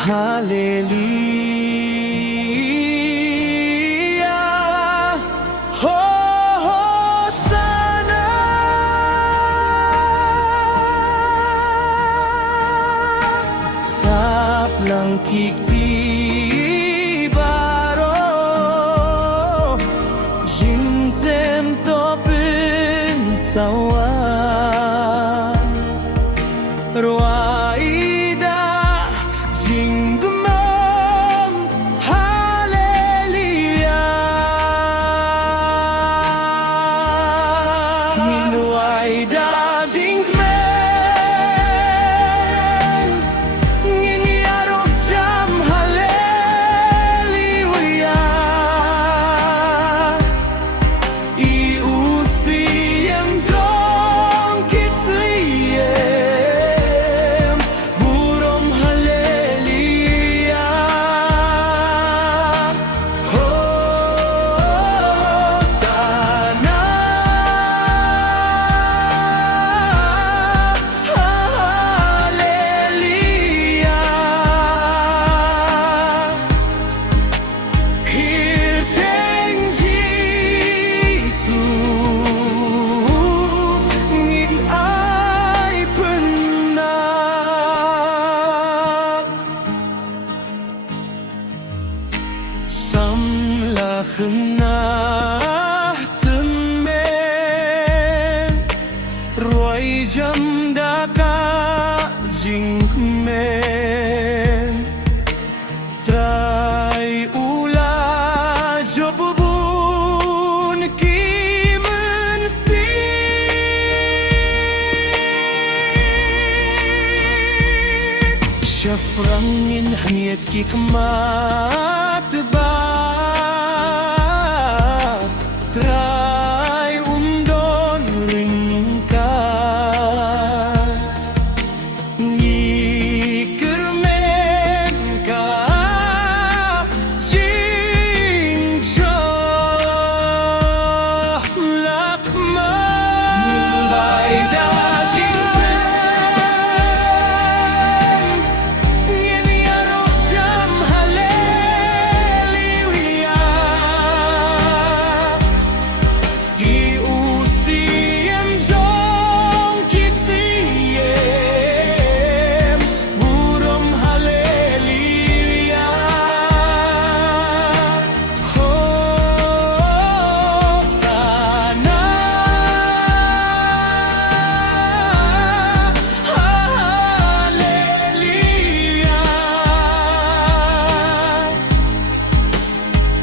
Haleluya, Hosana. Tap lang kikti baro, jintem topin sawa. Ruaida jingdumam, haleluya. Minuaida jingmen, ngingyarok jam, haleluya. Iusiyem jong kisiyem, burom haleluya. Hosana, haleluya. Kirteng Jisu ngin ai penak samlah henah temen ruai jam daka jingmen trai ula jopubun kimen si syafrangin hanyat ki kemat ba trai undon ringkat ngikirmen ka jingcho lakma nimbaida jingmen ngin yarok jam, haleluya. Iusiyem jong kisiyem, burom haleluya. Hosana, haleluya.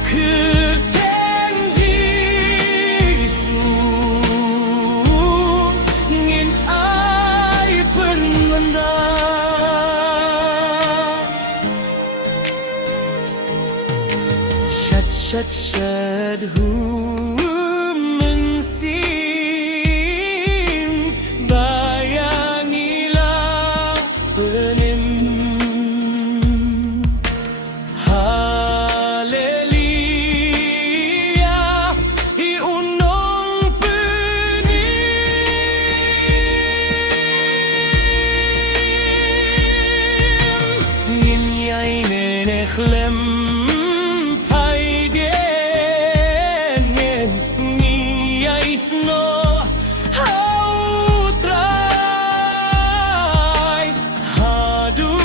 Kirteng Jisu ngin ai pemenang. Shad hu mensim, bayangilah benim. Haleluya, hi unong penim ngin yai nenekhlem pai den ngiyai sno hau trai hadu